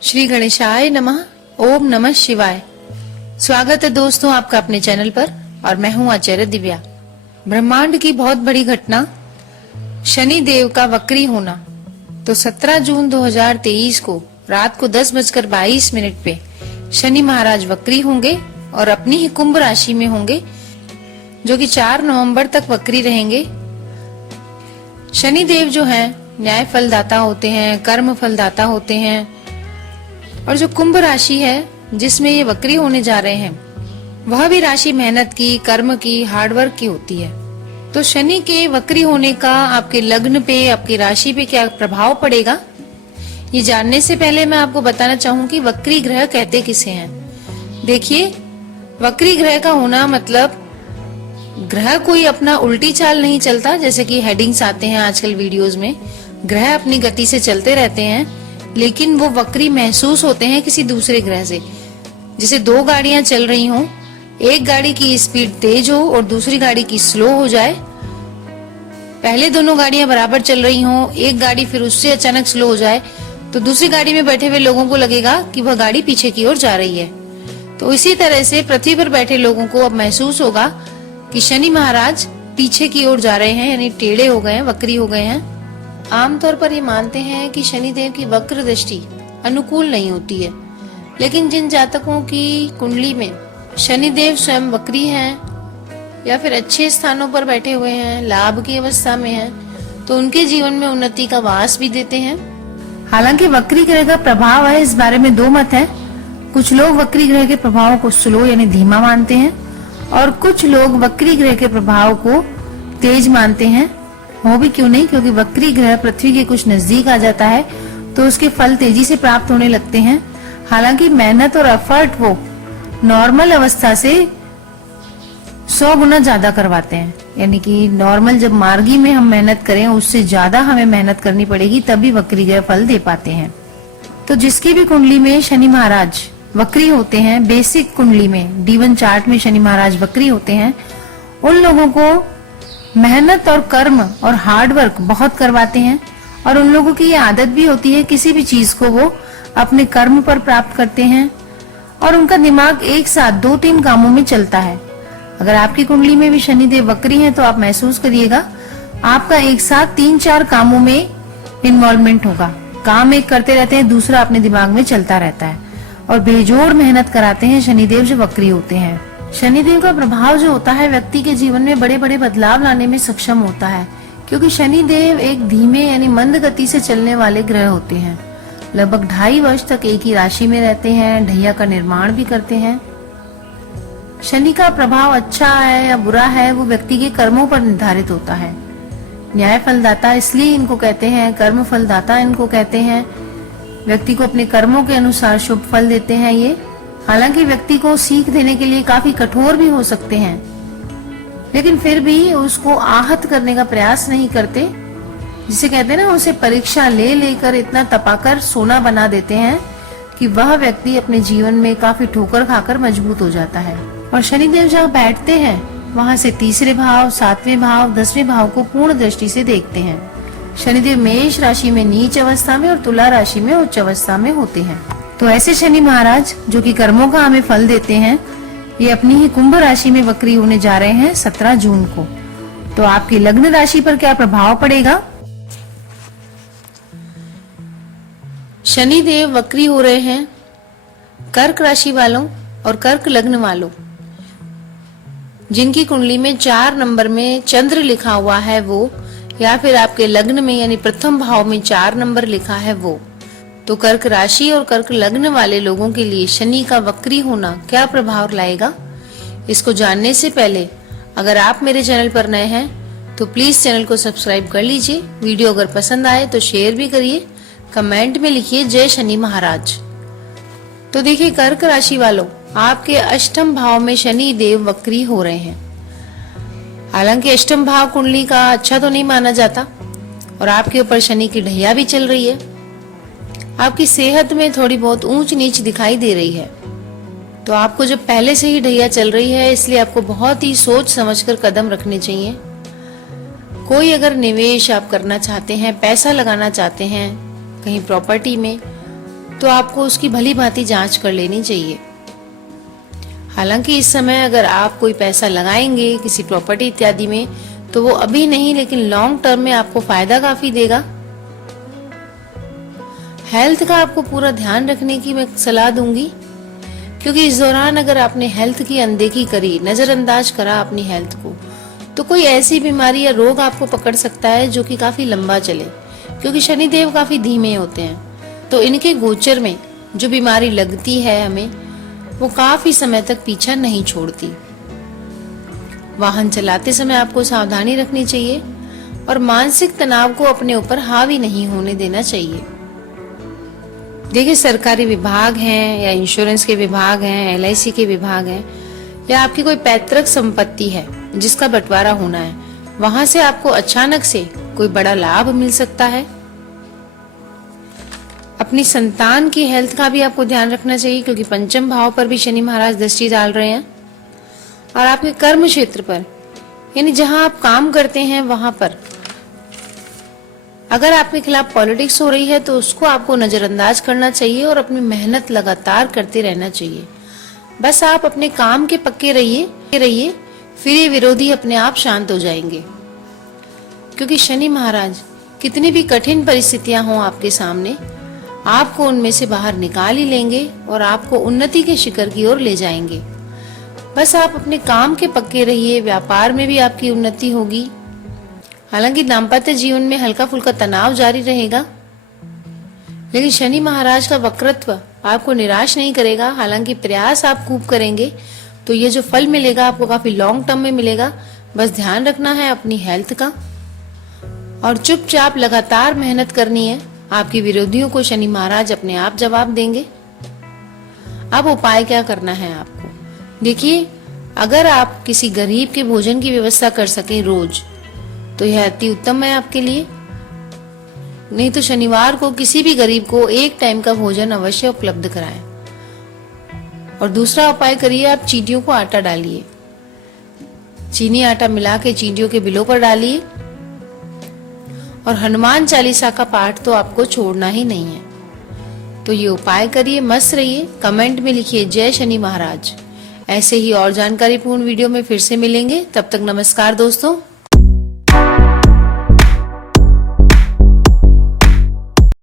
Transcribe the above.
श्री गणेशाय नमः। ओम नमः शिवाय। स्वागत है दोस्तों आपका अपने चैनल पर और मैं हूं आचार्य दिव्या। ब्रह्मांड की बहुत बड़ी घटना, शनि देव का वक्री होना। तो 17 जून 2023 को रात को 10:22 पे शनि महाराज वक्री होंगे और अपनी ही कुंभ राशि में होंगे, जो कि 4 नवंबर तक वक्री रहेंगे। शनि देव जो हैं न्याय फलदाता होते हैं, कर्म फलदाता होते हैं, और जो कुंभ राशि है जिसमें ये वक्री होने जा रहे हैं वह भी राशि मेहनत की, कर्म की, हार्डवर्क की होती है। तो शनि के वक्री होने का आपके लग्न पे, आपकी राशि पे क्या प्रभाव पड़ेगा, ये जानने से पहले मैं आपको बताना चाहूंगी वक्री ग्रह कहते किसे हैं। देखिए, वक्री ग्रह का होना मतलब ग्रह कोई अपना उल्टी चाल नहीं चलता, जैसे कि हेडिंग्स आते हैं आजकल वीडियोस में। ग्रह अपनी गति से चलते रहते हैं, लेकिन वो वक्री महसूस होते हैं किसी दूसरे ग्रह से। जैसे 2 गाड़ियां चल रही हों, एक गाड़ी की स्पीड तेज हो और दूसरी गाड़ी की स्लो हो जाए। पहले दोनों गाड़ियां बराबर चल रही हों, एक गाड़ी फिर उससे अचानक स्लो हो जाए, तो दूसरी गाड़ी में बैठे हुए लोगों को लगेगा कि वह गाड़ी पीछे की ओर जा रही है। तो इसी तरह से पृथ्वी पर बैठे लोगों को अब महसूस होगा कि शनि महाराज पीछे की ओर जा रहे हैं, यानी टेढ़े हो गए हैं, वक्री हो गए हैं। आमतौर पर ये मानते हैं कि शनि देव की वक्र दृष्टि अनुकूल नहीं होती है, लेकिन जिन जातकों की कुंडली में शनि देव स्वयं वक्री हैं या फिर अच्छे स्थानों पर बैठे हुए हैं, लाभ की अवस्था में हैं, तो उनके जीवन में उन्नति का वास भी देते हैं। हालांकि वक्री ग्रह का प्रभाव है, इस बारे में 2 मत है। कुछ लोग वक्री ग्रह के प्रभाव को स्लो यानी धीमा मानते हैं और कुछ लोग वक्री ग्रह के प्रभाव को तेज मानते हैं। हो भी क्यों नहीं, क्योंकि वक्री ग्रह पृथ्वी के कुछ नजदीक आ जाता है तो उसके फल तेजी से प्राप्त होने लगते हैं। हालांकि मेहनत और एफर्ट वो नॉर्मल अवस्था से 100 गुना ज्यादा करवाते हैं, यानी कि नॉर्मल जब मार्गी में हम मेहनत करें उससे ज्यादा हमें मेहनत करनी पड़ेगी, तभी वक्री ग्रह फल दे पाते हैं। तो जिसकी भी कुंडली में शनि महाराज वक्री होते हैं, बेसिक कुंडली में D1 चार्ट में शनि महाराज वक्री होते हैं, उन लोगों को मेहनत और कर्म और हार्ड वर्क बहुत करवाते हैं। और उन लोगों की ये आदत भी होती है, किसी भी चीज को वो अपने कर्म पर प्राप्त करते हैं और उनका दिमाग एक साथ 2-3 कामों में चलता है। अगर आपकी कुंडली में भी शनि देव वक्री हैं तो आप महसूस करिएगा आपका एक साथ 3-4 कामों में इन्वॉल्वमेंट होगा। काम एक करते रहते हैं, दूसरा अपने दिमाग में चलता रहता है और बेजोड़ मेहनत कराते हैं शनिदेव जो वक्री होते हैं। शनिदेव का प्रभाव जो होता है व्यक्ति के जीवन में बड़े बड़े बदलाव लाने में सक्षम होता है, क्योंकि शनिदेव एक धीमे यानी मंद गति से चलने वाले ग्रह होते हैं। लगभग 2.5 वर्ष तक एक ही राशि में रहते हैं, ढैया का निर्माण भी करते हैं। शनि का प्रभाव अच्छा है या बुरा है वो व्यक्ति के कर्मों पर निर्धारित होता है। न्याय फलदाता इसलिए इनको कहते हैं, कर्म फलदाता इनको कहते हैं। व्यक्ति को अपने कर्मों के अनुसार शुभ फल देते हैं ये। हालांकि व्यक्ति को सीख देने के लिए काफी कठोर भी हो सकते हैं, लेकिन फिर भी उसको आहत करने का प्रयास नहीं करते। जिसे कहते हैं ना, उसे परीक्षा ले लेकर इतना तपाकर सोना बना देते हैं कि वह व्यक्ति अपने जीवन में काफी ठोकर खाकर मजबूत हो जाता है। और शनिदेव जहाँ बैठते हैं वहां से 3रे भाव, 7वें भाव, 10वें भाव को पूर्ण दृष्टि से देखते हैं। शनिदेव मेष राशि में नीच अवस्था में और तुला राशि में उच्च अवस्था में होते हैं। तो ऐसे शनि महाराज जो कि कर्मों का हमें फल देते हैं, ये अपनी ही कुंभ राशि में वक्री होने जा रहे हैं 17 जून को। तो आपकी लग्न राशि पर क्या प्रभाव पड़ेगा? शनि देव वक्री हो रहे हैं कर्क राशि वालों और कर्क लग्न वालों जिनकी कुंडली में 4 नंबर में चंद्र लिखा हुआ है वो, या फिर आपके लग्न में यानी प्रथम भाव में 4 नंबर लिखा है वो। तो कर्क राशि और कर्क लग्न वाले लोगों के लिए शनि का वक्री होना क्या प्रभाव लाएगा, इसको जानने से पहले अगर आप मेरे चैनल पर नए हैं तो प्लीज चैनल को सब्सक्राइब कर लीजिए। वीडियो अगर पसंद आए तो शेयर भी करिए, कमेंट में लिखिए जय शनि महाराज। तो देखिए कर्क राशि वालों, आपके अष्टम भाव में शनि देव वक्री हो रहे हैं। हालांकि अष्टम भाव कुंडली का अच्छा तो नहीं माना जाता और आपके ऊपर शनि की ढैया भी चल रही है। आपकी सेहत में थोड़ी बहुत ऊंच नीच दिखाई दे रही है। तो आपको जब पहले से ही ढैया चल रही है, इसलिए आपको बहुत ही सोच समझकर कदम रखने चाहिए। कोई अगर निवेश आप करना चाहते हैं, पैसा लगाना चाहते हैं कहीं प्रॉपर्टी में, तो आपको उसकी भली भांति जांच कर लेनी चाहिए। हालांकि इस समय अगर आप कोई पैसा लगाएंगे किसी प्रॉपर्टी इत्यादि में तो वो अभी नहीं, लेकिन लॉन्ग टर्म में आपको फायदा काफी देगा। हेल्थ का आपको पूरा ध्यान रखने की मैं सलाह दूंगी, क्योंकि इस दौरान अगर आपने हेल्थ की अनदेखी करी, नजरअंदाज करा अपनी हेल्थ को, तो कोई ऐसी बीमारी या रोग आपको पकड़ सकता है जो कि काफी लंबा चले, क्योंकि शनिदेव काफी धीमे होते हैं। तो इनके गोचर में जो बीमारी लगती है हमें, वो काफी समय तक पीछा नहीं छोड़ती। वाहन चलाते समय आपको सावधानी रखनी चाहिए और मानसिक तनाव को अपने ऊपर हावी नहीं होने देना चाहिए। देखिए, सरकारी विभाग हैं या इंश्योरेंस के विभाग हैं, LIC के विभाग हैं, या आपकी कोई पैतृक संपत्ति है जिसका बंटवारा होना है, वहां से आपको अचानक से कोई बड़ा लाभ मिल सकता है। अपनी संतान की हेल्थ का भी आपको ध्यान रखना चाहिए, क्योंकि पंचम भाव पर भी शनि महाराज दृष्टि डाल रहे हैं। और आपके कर्म क्षेत्र पर, यानी जहां आप काम करते हैं वहां पर अगर आपके खिलाफ पॉलिटिक्स हो रही है तो उसको आपको नजरअंदाज करना चाहिए और अपनी मेहनत लगातार करते रहना चाहिए। बस आप अपने काम के पक्के रहिए, फिर ये विरोधी अपने आप शांत हो जाएंगे। क्योंकि शनि महाराज कितनी भी कठिन परिस्थितियां हों आपके सामने, आपको उनमें से बाहर निकाल ही लेंगे और आपको उन्नति के शिखर की ओर ले जाएंगे। बस आप अपने काम के पक्के रहिए, व्यापार में भी आपकी उन्नति होगी। हालांकि दाम्पत्य जीवन में हल्का फुल्का तनाव जारी रहेगा, लेकिन शनि महाराज का वक्रत्व आपको निराश नहीं करेगा। हालांकि प्रयास आप खूब करेंगे तो ये जो फल मिलेगा आपको काफी लॉन्ग टर्म में मिलेगा। बस ध्यान रखना है अपनी हेल्थ का और चुपचाप लगातार मेहनत करनी है। आपके विरोधियों को शनि महाराज अपने आप जवाब देंगे। अब उपाय क्या करना है आपको? देखिए, अगर आप किसी गरीब के भोजन की व्यवस्था कर सकें रोज, तो यह अति उत्तम है आपके लिए। नहीं तो शनिवार को किसी भी गरीब को एक टाइम का भोजन अवश्य उपलब्ध कराएं। और दूसरा उपाय करिए, आप चींटियों को आटा डालिए, चीनी आटा मिला के चींटियों के बिलों पर डालिए। और हनुमान चालीसा का पाठ तो आपको छोड़ना ही नहीं है। तो ये उपाय करिए, मस्त रहिए। कमेंट में लिखिए जय शनि महाराज। ऐसे ही और जानकारीपूर्ण वीडियो में फिर से मिलेंगे। तब तक नमस्कार दोस्तों।